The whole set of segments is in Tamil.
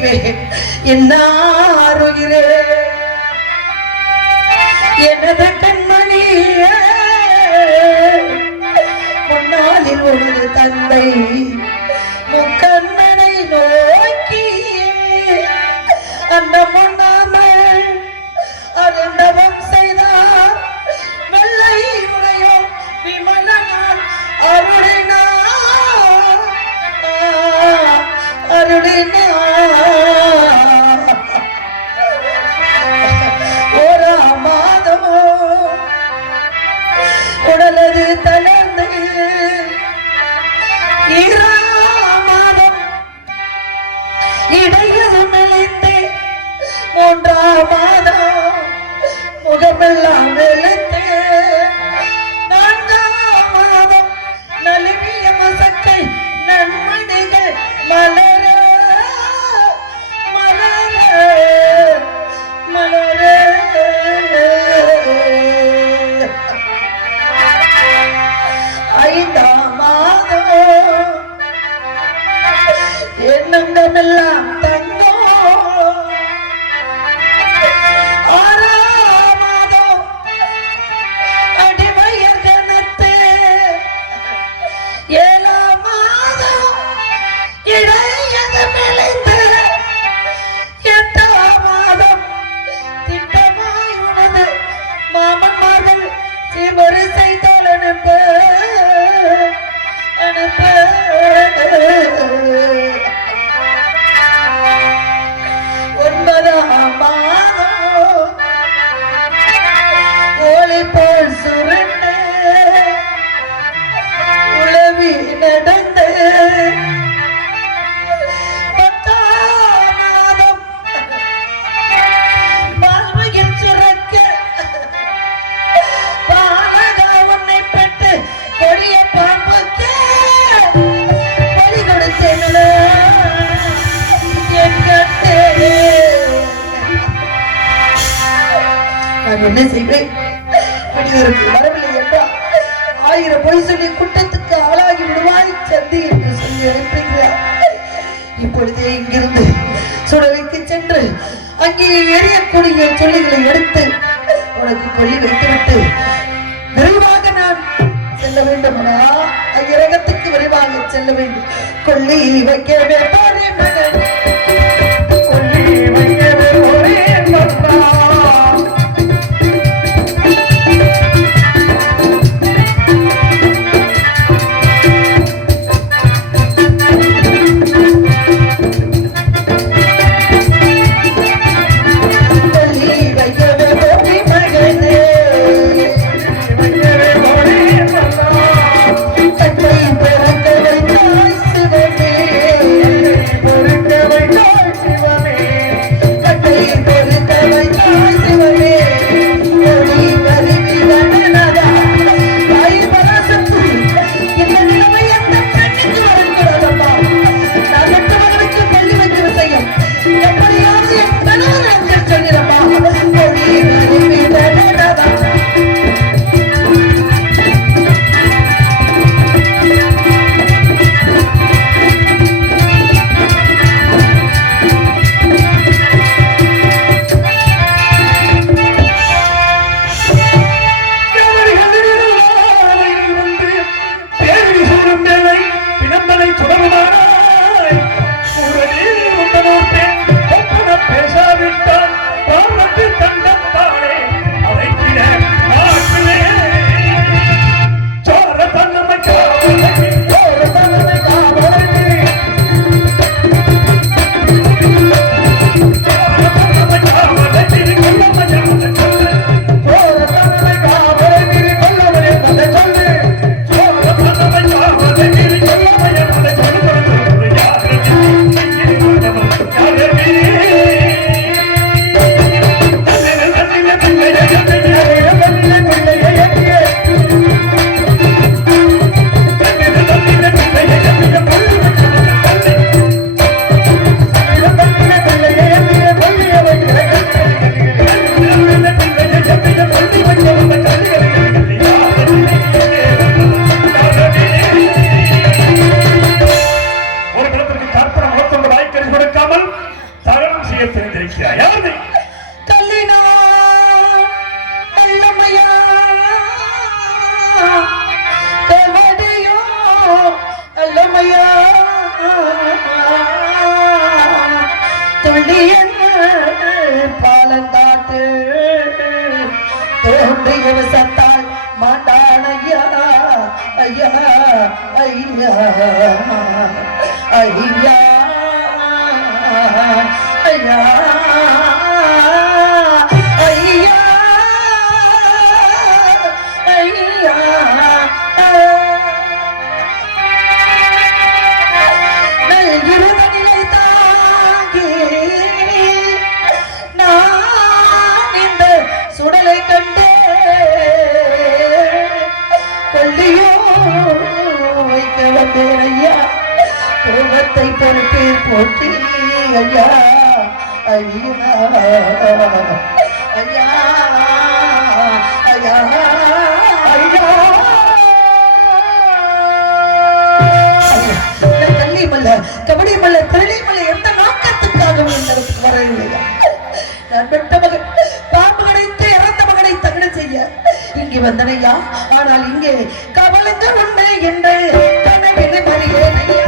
தெய்வே என்னாருகிறே எனது கண்மணி முன்னாளில் ஒரு தந்தை முக்கண்ணனை நோக்கி அந்த முன்னாள் ನುಡಿ செல்ல வேண்டும் இரகத்துக்கு விரைவாக செல்ல வேண்டும். கொள்ளி வைக்கவே ஒன்றையன சத்தால் மாட்டான் ஐயா ஐயா ஐயா ஐயா ஐயா ஞானத்தை பொறுப்பேன் போட்டி ஐயா. ஐயா. ஐயா. ஐயா. ஐயா. எந்த நோக்கத்துக்காகவும் இந்த வரவில்லை நான் பெற்ற மகன் பாம்பு கிடைத்து செய்ய இங்கே வந்தனையா ஆனால் இங்கே கவலைஞ்ச உண்மை என்று கனவினை மறியேனையா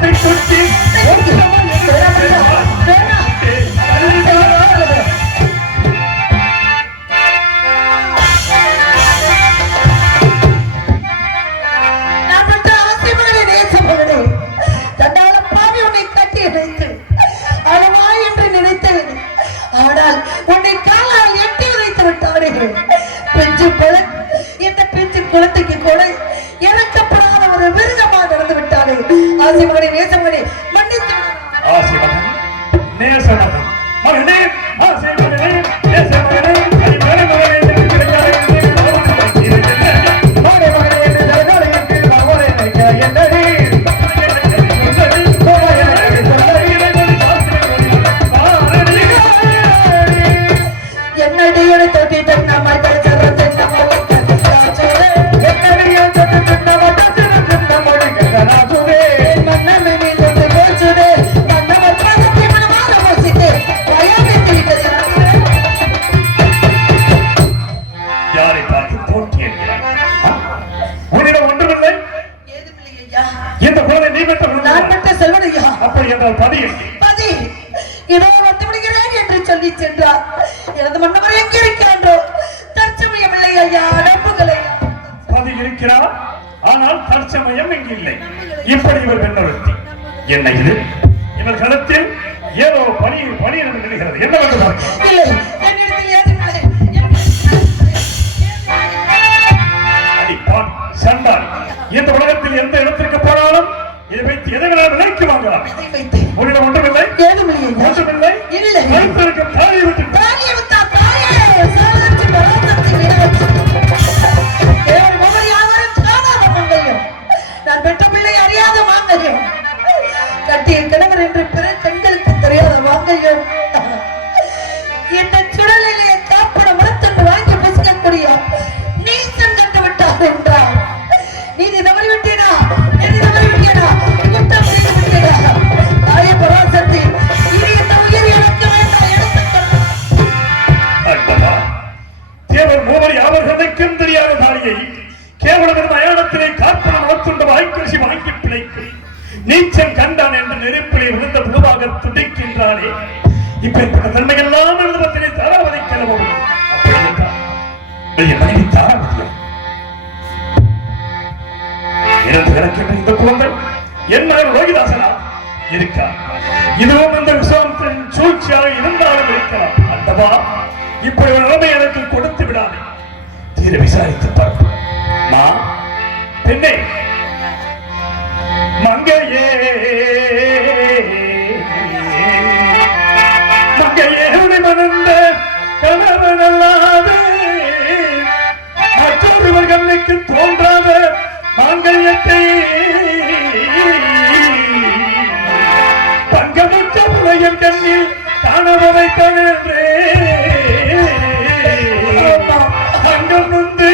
tem tudo எனக்கு இந்த குழந்தை என்ன ரோகிதாசனா இருக்கா? இதுவும் அந்த விசாரத்தின் சூழ்ச்சியாக இருந்தாலும் இருக்கலாம். அந்தவா இப்படி ஒரு நிலைமை எனக்கு கொடுத்து விடாதே. தீர விசாரித்து பார்ப்போம். நான் பெண்ணை. மங்கையே. மங்கையே மணந்த கணவன் அல்லாத. மற்றொருவர் தோன்றாத மாங்கல்யத்தை பங்கமுற்ற புலையும் கண்ணில் தானவரை தவிரே பங்கம் நுந்து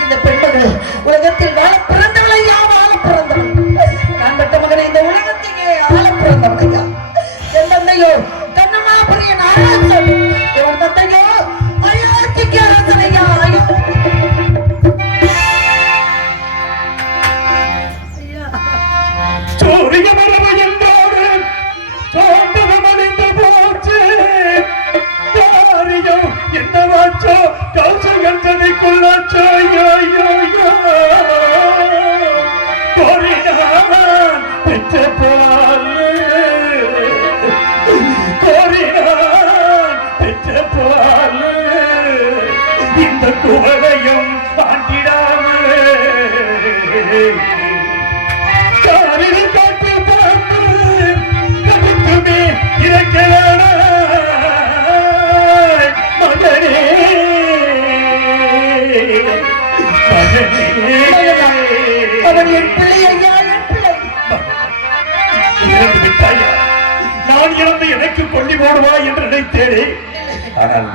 இந்த பெண்மகள் உலகத்தில் வாழ பிறந்தவள் ஐயா வாழ பிறந்தவள்? করুণাচয়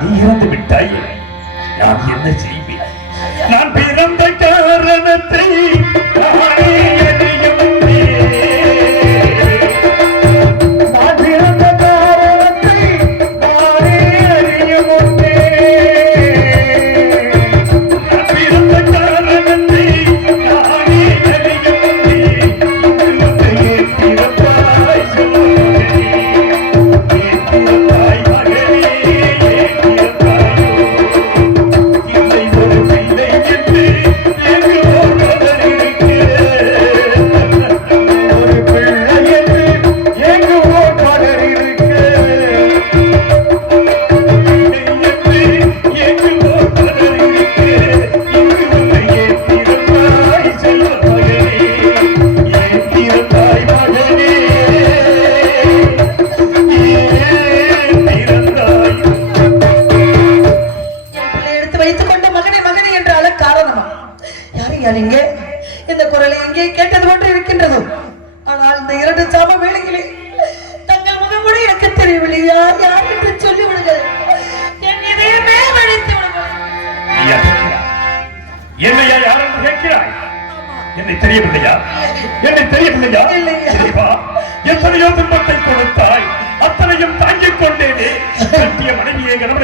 நீ இறந்து விட்டாய் நான் என்ன செய்ய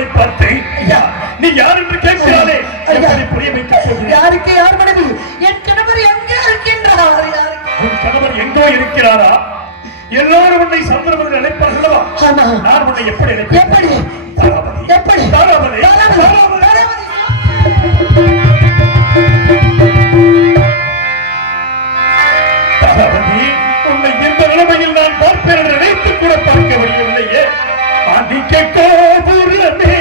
மனைவியை பார்த்து நீ யார் என்று கேட்கிறாளே? எப்படி யாருக்கு யார் மனைவி? என் கணவர் எங்கே இருக்கின்றார்? கணவர் எங்கோ இருக்கிறாரா? எல்லோரும் உன்னை சந்திரபதி நினைப்பார்களா நான் உன்னை எப்படி நினைப்பேன் எப்படி? எப்படி? தாராபதி. தாராபதி. பார்ப்பேன் நினைத்து கூட பார்க்க முடியவில்லையே. அதிக கோபுரமே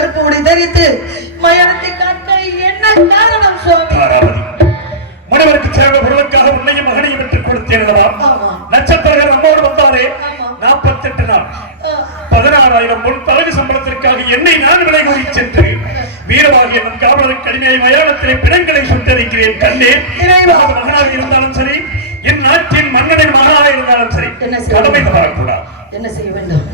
கருப்பு உடை தரித்து மயானத்தை காட்ட என்ன காரணம் சுவாமி? முனிவருக்கு சேர்ந்த பொருளுக்காக உன்னையும் மகனையும் பெற்றுக் கொடுத்தேன் நட்சத்திரங்கள் நம்மோடு வந்தாரே நாற்பத்தி எட்டு நாள். பதினாறாயிரம் பொருள் தலைமை சம்பளத்திற்காக என்னை நான் விலை கூறி சென்று வீரவாகிய நம் காவலருக்கு கடுமையை மயானத்திலே பிணங்களை சுட்டரிக்கிறேன் கண்ணே மகனாக இருந்தாலும் சரி என் நாட்டின் மன்னனின் மகனாக இருந்தாலும் சரி என்ன கடமை தவறக்கூடாது. என்ன செய்ய வேண்டும்?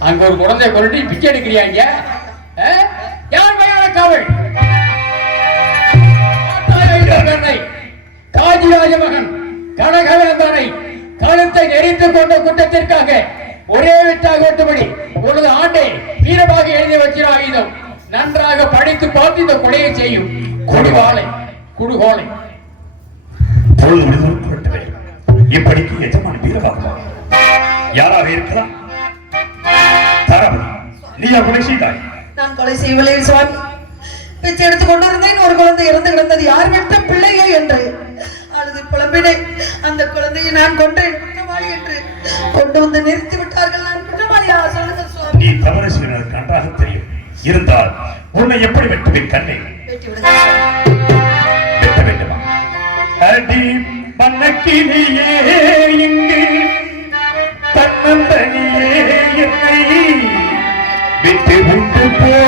அங்க ஒரு குழந்தைய கொண்டு பிச்சை எடுக்கிறியா இங்க யார் மயான காவல்? காஜிராஜ மகன் கனகவேந்தனை கழுத்தை எரித்துக் கொண்ட குற்றத்திற்காக ஒரே விட்டாக ஒட்டுபடி உனது ஆண்டை வீரமாக எழுதி வச்சிரு ஆயுதம். நன்றாக படித்து பார்த்து இந்த கொலையை செய்யும் குடுவாளை குடுகோலை பொழுது இப்படிக்கு எஜமான வீரமாக யாராக இருக்கலாம் நீயா கொலை செய்தாய்? நான் கொலை செய்யவில்லை சுவாமி. பிச்சை எடுத்துக் கொண்டிருந்தேன். ஒரு குழந்தை இறந்து கிடந்தது. யார் விட்ட பிள்ளையே என்று. அழுது புலம்பினேன் அந்த குழந்தையை நான் கொன்றேன். குற்றவாளி என்று கொண்டு வந்து நிறுத்தி விட்டார்கள். நான் குற்றவாளியா? சொல்லுங்க சுவாமி. நீ தவறு செய்வது நன்றாக தெரியும். இருந்தால் உன்னை எப்படி வெட்டுவேன் கண்ணை? வெட்டி வேண்டுமா? அடி பண்ணக்கிலேயே இங்கு விட்டு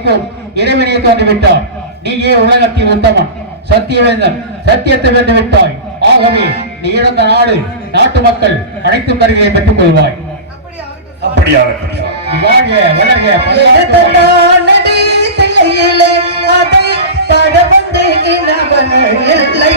காக்கும். இறைவனை தோன்றி விட்டார் நீயே உலகத்தின் உத்தமன்? சத்தியவேந்தன் சத்தியத்தை வென்று விட்டாய் ஆகவே நீ இழந்த நாடு நாட்டு மக்கள் அனைத்து கருவியை பெற்றுக் கொள்வாய் அப்படியாக வாழ்க வளர்க அதை பட வந்தேன் அவன் இல்லை